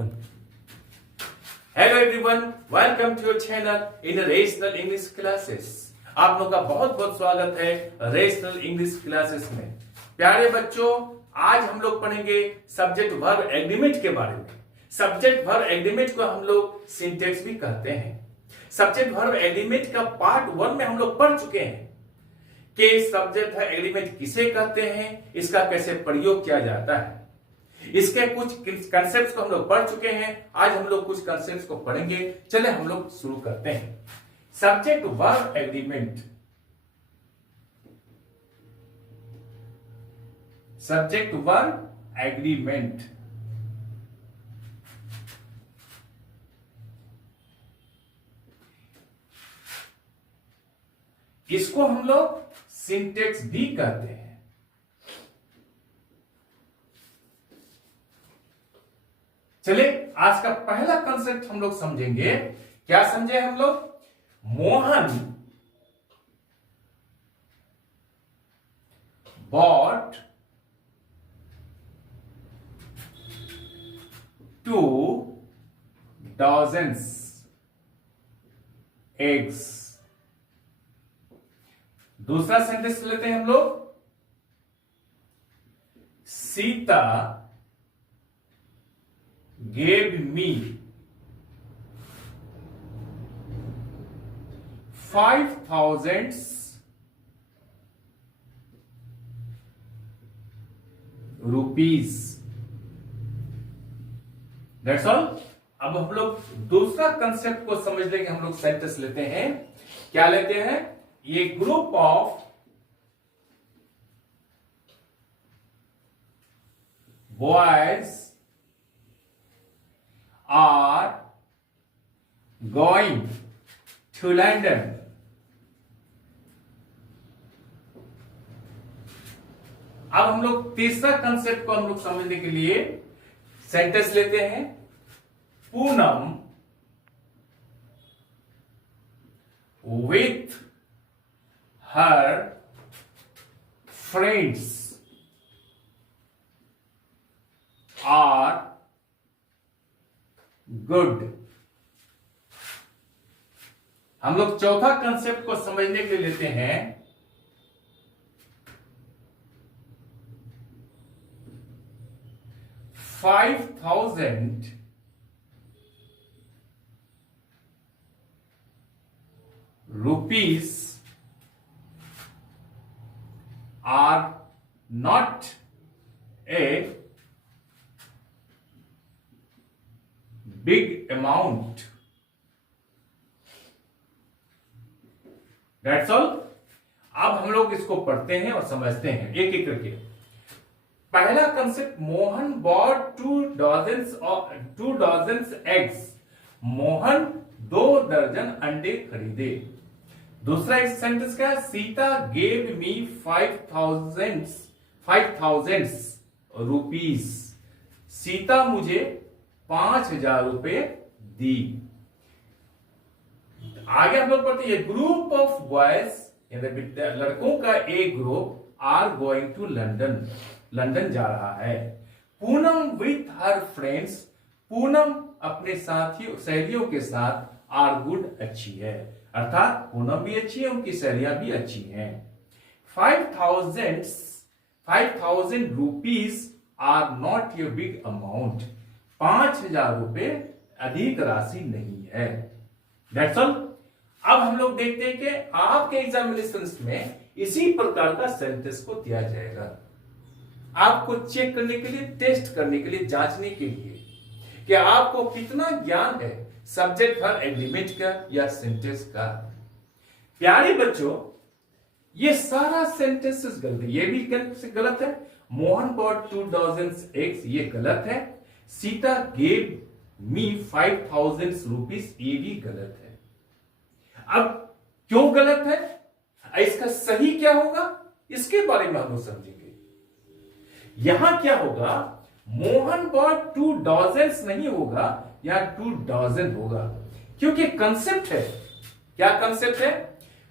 One. Hello everyone, welcome to your channel in Rational English Classes. आप लोगों का बहुत बहुत स्वागत है रेशनल इंग्लिश क्लासेस में। प्यारे बच्चों, आज हम लोग पढ़ेंगे सब्जेक्ट वर्ब एग्रीमेंट के बारे में। सब्जेक्ट वर्ब एग्रीमेंट को हम लोग सिंटेक्स भी कहते हैं। सब्जेक्ट वर्ब एग्रीमेंट का पार्ट 1 में हम लोग पढ़ चुके हैं कि सब्जेक्ट वर्ब एग्रीमेंट किसे कहते हैं, इसका कैसे प्रयोग किया जाता है। इसके कुछ कंसेप्ट्स को हम लोग पढ़ चुके हैं। आज हम लोग कुछ कंसेप्ट्स को पढ़ेंगे। चले हम लोग शुरू करते हैं। Subject verb agreement. Subject verb agreement इसको हम लोग सिंटेक्स भी कहते हैं। चलिए आज का पहला कंसेप्ट हम लोग समझेंगे। क्या समझे हम लोग? Mohan bought 2 dozens eggs। दूसरा सेंटेंस लेते हैं हम लोग। Sita gave me 5,000 rupees। That's all। अब हम लोग दूसरा कंसेप्ट को समझ लेंगे। हम लोग सेंटेंस लेते हैं। क्या लेते हैं? ये group of boys are going to London। अब हम लोग तीसरा कंसेप्ट को हम लोग समझने के लिए सेंटेंस लेते हैं। Poonam with her friends are good. हम लोग चौथा कंसेप्ट को समझने के लिए लेते हैं। 5,000 rupees are not a big amount. That's all. अब हम लोग इसको पढ़ते हैं और समझते हैं एक एक करके। पहला concept, Mohan bought 2 dozens eggs. Mohan 2 दर्जन अंडे खरीदे। दूसरा एक सेंटेंस क्या है? Sita gave me 5,000 rupees. Sita मुझे 5,000 रुपए दी। आगे हम लोग पढ़ते हैं ग्रुप ऑफ बॉयज, लड़कों का एक group are going to London. London जा रहा है। Poonam with her friends. Poonam अपने साथियों सहेलियों के साथ आर गुड अच्छी है। अर्थात पूनम भी अच्छी है, उनकी सहेलियां भी अच्छी हैं। 5,000 rupees are not a big amount. 5,000 रुपए अधिक राशि नहीं है। That's all। अब हम लोग देखते हैं कि आपके एग्जामिनेशंस में इसी प्रकार का सेंटेंस को दिया जाएगा, आपको चेक करने के लिए, टेस्ट करने के लिए, जांचने के लिए कि आपको कितना ज्ञान है सब्जेक्ट वर्ब एग्रीमेंट का या सेंटेंस का। प्यारे बच्चों, ये सारा सेंटेंसेस गलत है। ये भी गलत है। मोहन बॉट 2 डॉजन्स एग्स, ये गलत है। सीता गेव मी 5,000 रुपीज, ये भी गलत है। अब क्यों गलत है, इसका सही क्या होगा, इसके बारे में हम लोग समझेंगे। यहां क्या होगा? मोहन बॉट 2 डॉजन्स नहीं होगा, यहां 2 डॉजन होगा, क्योंकि कंसेप्ट है। क्या कंसेप्ट है?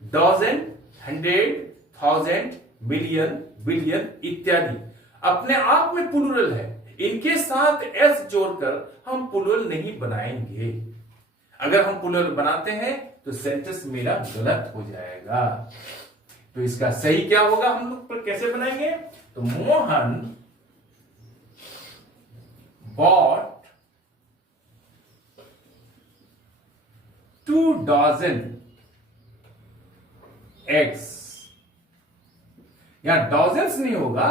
डॉजन, 100, 1000, मिलियन, बिलियन इत्यादि अपने आप में प्लूरल है, इनके साथ एस जोड़कर हम प्लूरल नहीं बनाएंगे। अगर हम प्लूरल बनाते हैं तो सेंटेंस मेरा गलत हो जाएगा। तो इसका सही क्या होगा, हम लोग कैसे बनाएंगे? तो मोहन बॉट 2 dozen eggs। यहां डॉजन्स नहीं होगा,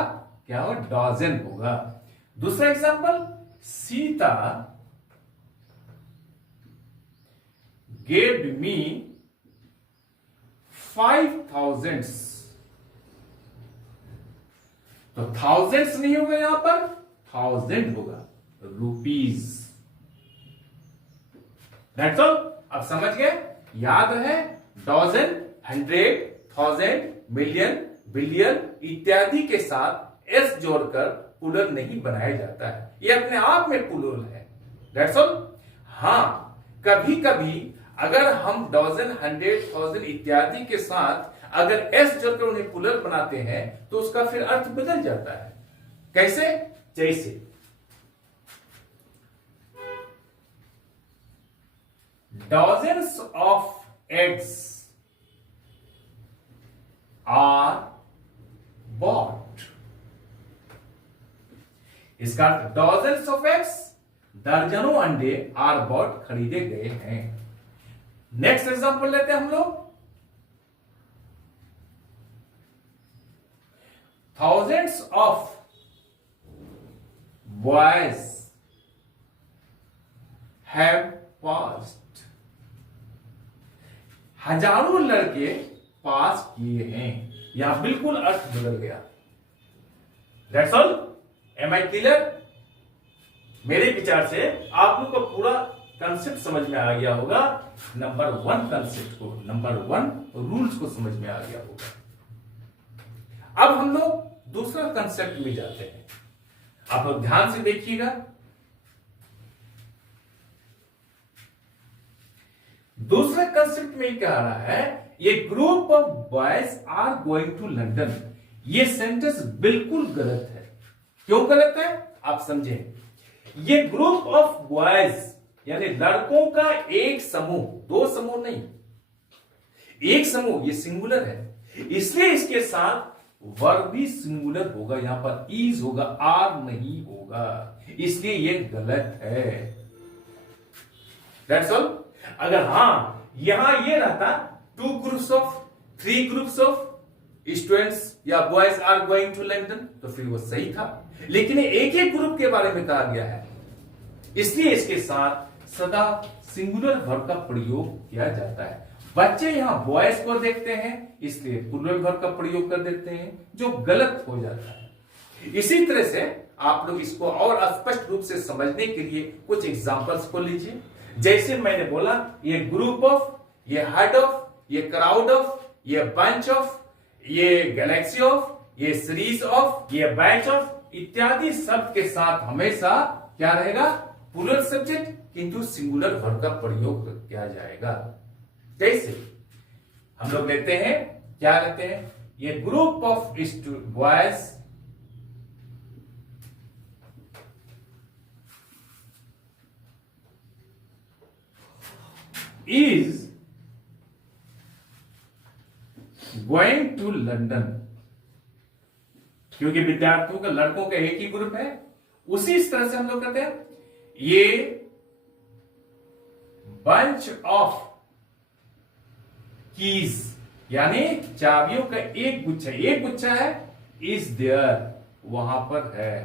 क्या होगा? डॉजन होगा। दूसरा एग्जांपल, सीता gave me 5,000। तो थाउजेंड्स नहीं होगा, यहां पर थाउजेंड होगा, रुपीज। That's all. अब समझ गए? याद है, डॉजन, 100, 1000, मिलियन, बिलियन इत्यादि के साथ एस जोड़कर प्लूरल नहीं बनाया जाता है, ये अपने आप में प्लूरल है। That's all. हां, कभी कभी अगर हम डॉजन, 100, 1000 इत्यादि के साथ अगर एस जोड़कर उन्हें प्लूरल बनाते हैं तो उसका फिर अर्थ बदल जाता है। कैसे? जैसे dozens of eggs are bought। इसका अर्थ dozens of eggs, दर्जनों अंडे are bought, खरीदे गए हैं। नेक्स्ट एग्जांपल लेते हैं हम लोग, thousands of boys have passed। हजारों लड़के पास किए हैं। यहां बिल्कुल अर्थ बदल गया। That's all. Am I clear? मेरे विचार से आप लोग को पूरा कंसेप्ट समझ में आ गया होगा। नंबर 1 कंसेप्ट को, नंबर 1 रूल्स को समझ में आ गया होगा। अब हम लोग दूसरा कंसेप्ट में जाते हैं। आप लोग ध्यान से देखिएगा। दूसरे कंसेप्ट में क्या आ रहा है, ये group of boys are going to London. ये सेंटेंस बिल्कुल गलत है। क्यों गलत है, आप समझें। ये ग्रुप ऑफ बॉयज यानी लड़कों का एक समूह, 2 समूह नहीं, एक समूह, ये सिंगुलर है, इसलिए इसके साथ वर्ब भी सिंगुलर होगा। यहां पर इज होगा, आर नहीं होगा, इसलिए ये गलत है। That's all. अगर हां यहां ये रहता 2 groups of, 3 groups of students या boys are going to London, तो फिर वो सही था। लेकिन एक एक ग्रुप के बारे में कहा गया है, इसलिए इसके साथ सदा सिंगुलर वर्ब का प्रयोग किया जाता है। बच्चे यहां बॉयज को देखते हैं, इसलिए प्लूरल वर्ब का प्रयोग कर देते हैं, जो गलत हो जाता है। इसी तरह से आप लोग इसको और स्पष्ट रूप से समझने के लिए कुछ एग्जांपल्स को लीजिए। जैसे मैंने बोला, ये ग्रुप ऑफ, ये हर्ड ऑफ, ये क्राउड ऑफ, ये बंच ऑफ, ये गैलेक्सी ऑफ, ये सीरीज ऑफ, ये बैच ऑफ इत्यादि शब्द के साथ हमेशा क्या रहेगा? प्लूरल सब्जेक्ट, किंतु सिंगुलर वर्ब का प्रयोग किया जाएगा। जैसे हम लोग लेते हैं, क्या लेते हैं? ये group of boys is going to London. क्योंकि विद्यार्थियों का, लड़कों का एक ही ग्रुप है, उसी तरह से हम लोग कहते हैं ये बंच ऑफ कीज यानी चाबियों का एक गुच्छा है, इज देयर, वहां पर है।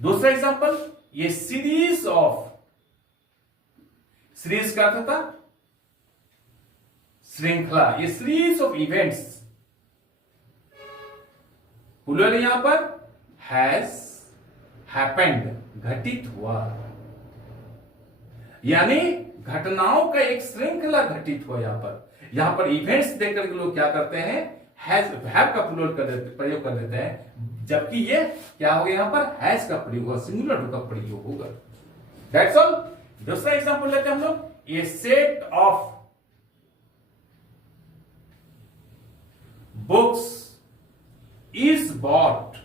दूसरा एग्जांपल, ये सीरीज ऑफ, सीरीज का अर्थ था श्रृंखला, ये सीरीज ऑफ इवेंट्स, प्लूरल यहां पर हैज हैपेंड, घटित हुआ, यानी घटनाओं का एक श्रृंखला घटित हुआ। यहां पर इवेंट्स देखकर के लोग क्या करते हैं? हैज, हैव का प्रयोग कर देते हैं, जबकि ये क्या होगा? यहां पर हैज का प्रयोग होगा, सिंगुलर का प्रयोग होगा। That's all. दूसरा एग्जांपल लेते हैं हम लोग, ये set of books is bought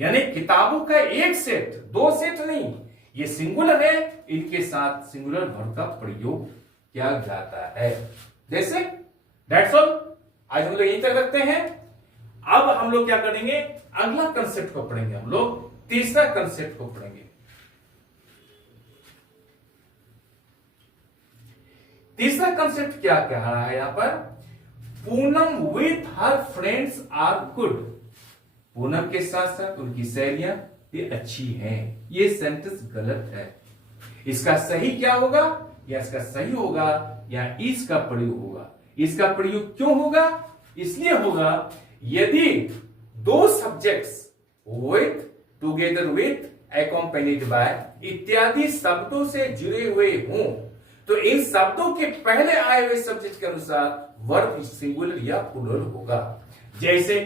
यानी किताबों का एक सेट, दो सेट नहीं, ये सिंगुलर है, इनके साथ सिंगुलर वर्ब का प्रयोग किया जाता है। जैसे दैट्स ऑल, आज हम लोग यहीं तक रखते हैं। अब हम लोग क्या करेंगे, अगला कंसेप्ट को पढ़ेंगे, हम लोग तीसरा कंसेप्ट को पढ़ेंगे। तीसरा कंसेप्ट क्या कह रहा है यहां पर, Poonam with her friends are good. Poonam के साथ साथ उनकी सहेलियां ये अच्छी हैं। ये सेंटेंस गलत है। इसका सही क्या होगा, या इसका सही होगा या इसका प्रयोग होगा। इसका प्रयोग क्यों होगा, इसलिए होगा यदि दो subjects with, together with, accompanied by इत्यादि शब्दों से जुड़े हुए हों तो इन शब्दों के पहले आए हुए सब्जेक्ट के अनुसार वर्ब सिंगुलर या प्लूरल होगा। जैसे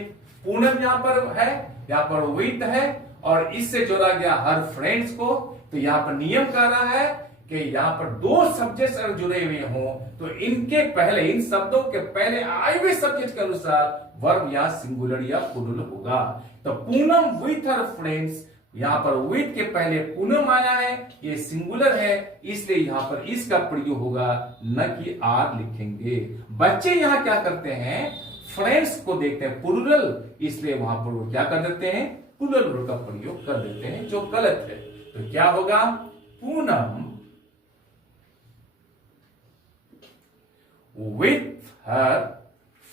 पूनम यहां पर है, यहां पर विथ है और इससे जोड़ा गया हर फ्रेंड्स को, तो यहां पर नियम कह रहा है कि यहां पर दो सब्जेक्ट अगर जुड़े हुए हों तो इनके पहले, इन शब्दों के पहले आए हुए सब्जेक्ट के अनुसार वर्ब यहां सिंगुलर या प्लूरल होगा। तो पूनम विथ हर फ्रेंड्स, यहां पर विथ के पहले पूनम आया है, ये सिंगुलर है, इसलिए यहां पर इसका प्रयोग होगा, न कि आर लिखेंगे। बच्चे यहां क्या करते हैं, फ्रेंड्स को देखते हैं प्लूरल, इसलिए वहां पर वो क्या कर देते हैं, प्लूरल का प्रयोग कर देते हैं, जो गलत है। तो क्या होगा, Poonam with her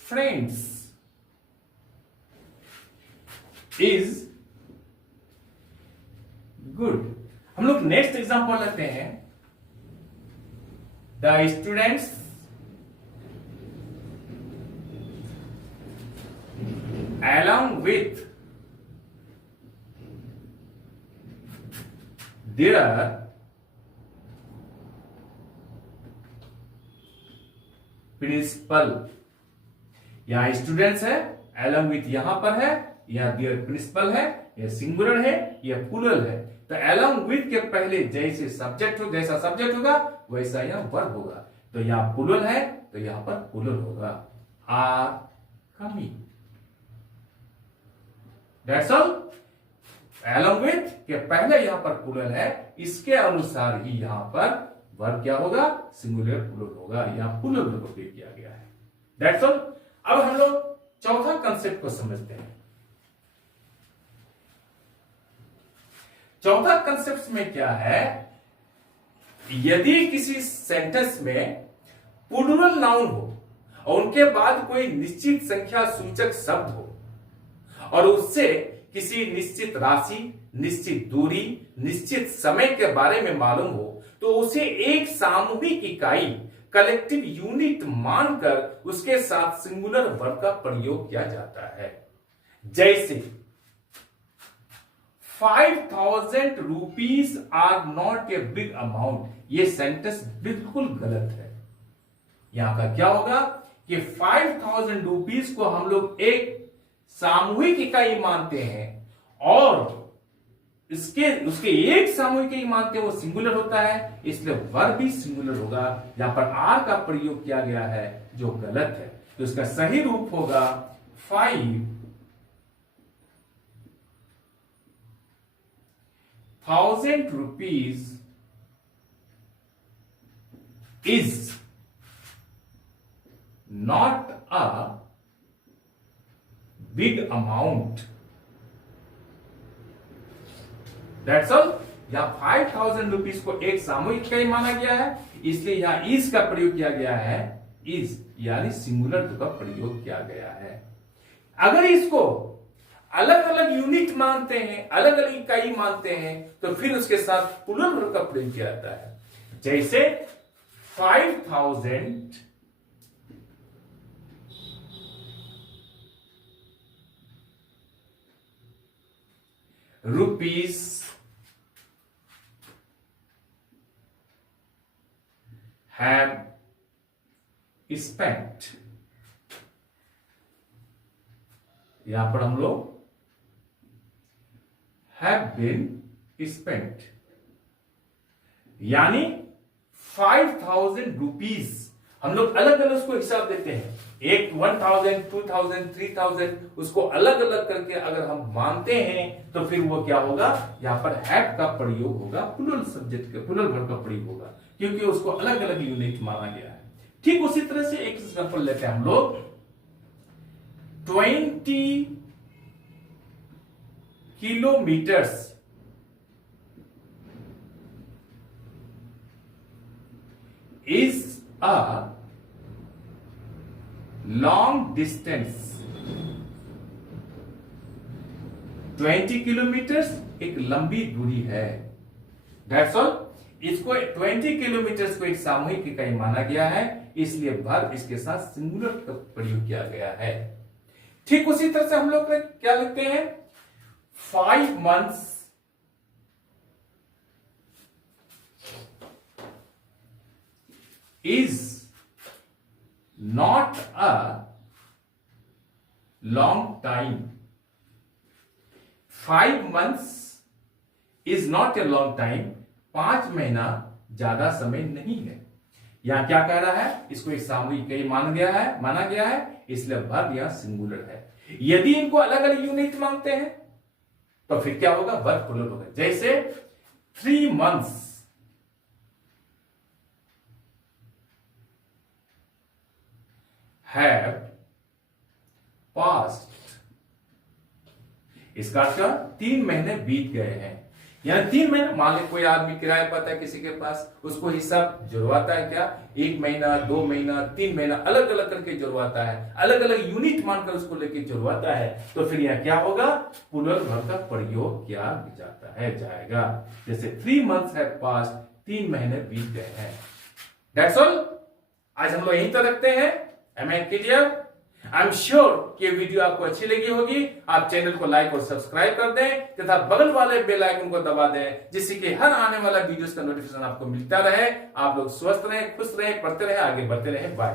friends is good। हम लोग नेक्स्ट एग्जांपल लेते हैं, the students along with their principal. यहां स्टूडेंट्स है, along with यहां पर है, यहां देयर प्रिंसिपल है, यह सिंगुलर है, यह प्लूरल है। तो along with के पहले जैसे सब्जेक्ट हो, जैसा सब्जेक्ट होगा वैसा यहां वर्ब होगा। तो यहां प्लूरल है तो यहां पर प्लूरल होगा, are coming. That's all. along with के पहले यहां पर प्लूरल है, इसके अनुसार ही यहां पर वर्ब क्या होगा, सिंगुलर प्लूरल होगा, यहां प्लूरल को उपयोग किया गया है। That's all. अब हम लोग चौथा कंसेप्ट को समझते हैं। चौथा कंसेप्ट में क्या है, यदि किसी सेंटेंस में प्लूरल नाउन हो और उनके बाद कोई निश्चित संख्या सूचक शब्द हो और उससे किसी निश्चित राशि, निश्चित दूरी, निश्चित समय के बारे में मालूम हो तो उसे एक सामूहिक इकाई, कलेक्टिव यूनिट मानकर उसके साथ सिंगुलर वर्ब का प्रयोग किया जाता है। जैसे 5,000 rupees are not a big amount, ये सेंटेंस बिल्कुल गलत है। यहां का क्या होगा कि 5,000 रुपीज को हम लोग एक सामूहिक इकाई मानते हैं और उसके एक सामूहिक इकाई मानते हैं, वो सिंगुलर होता है, इसलिए वर्ब भी सिंगुलर होगा। यहां पर आर का प्रयोग किया गया है जो गलत है। तो इसका सही रूप होगा 5,000 rupees is not a big amount. That's all. यहां 5,000 रुपीज को एक सामूहिक इकाई माना गया है, इसलिए यहां इज का प्रयोग किया गया है, इज यानी सिंगुलर का प्रयोग किया गया है। अगर इसको अलग अलग यूनिट मानते हैं, अलग अलग इकाई मानते हैं, तो फिर उसके साथ प्लूरल का प्रयोग किया जाता है। जैसे 5,000 rupees have spent, यहां पर हम लोग have been spent, यानी 5,000 रुपीज हम लोग अलग अलग उसको हिसाब देते हैं, एक 1000, 2000, 3000 उसको अलग अलग करके अगर हम मानते हैं तो फिर वो क्या होगा, यहां पर हैव का प्रयोग होगा, प्लूरल सब्जेक्ट का, प्लूरल वर्ब का प्रयोग होगा, क्योंकि उसको अलग अलग यूनिट माना गया है। ठीक उसी तरह से एक एग्जांपल लेते हैं हम लोग, 20 kilometres is a long distance। 20 kilometres एक लंबी दूरी है। That's all। इसको 20 किलोमीटर्स को एक सामूहिक इकाई माना गया है, इसलिए वर्ब इसके साथ सिंगुलर का प्रयोग किया गया है। ठीक उसी तरह से हम लोग क्या लिखते हैं, 5 months is not a long time। 5 months is not a long time। 5 महीना ज्यादा समय नहीं है। यहां क्या कह रहा है, इसको एक सामूहिक इकाई माना गया है, इसलिए वर्ब यहां सिंगुलर है। यदि इनको अलग अलग यूनिट मांगते हैं तो फिर क्या होगा, वर्ब प्लूरल होगा। जैसे 3 months have passed। इसका अर्थ 3 महीने बीत गए हैं। यानी 3 महीने, मान लो कोई आदमी किराया पाता है किसी के पास, उसको हिसाब जुड़वाता है क्या, 1 महीना, 2 महीना, 3 महीना अलग अलग करके जुड़वाता है, अलग अलग यूनिट मानकर उसको लेके जुड़वाता है, तो फिर यह क्या होगा, प्लूरल वर्ब का प्रयोग किया जाता है, जाएगा। जैसे 3 months have passed, 3 महीने बीत गए हैं। That's all। आज हम लोग यहीं तक रखते हैं। Am I clear? I am sure कि वीडियो आपको अच्छी लगी होगी। आप चैनल को लाइक और सब्सक्राइब कर दें तथा बगल वाले बेल आइकन को दबा दें, जिससे कि हर आने वाला वीडियोस का नोटिफिकेशन आपको मिलता रहे। आप लोग स्वस्थ रहें, खुश रहें, पढ़ते रहें, आगे बढ़ते रहें। बाय।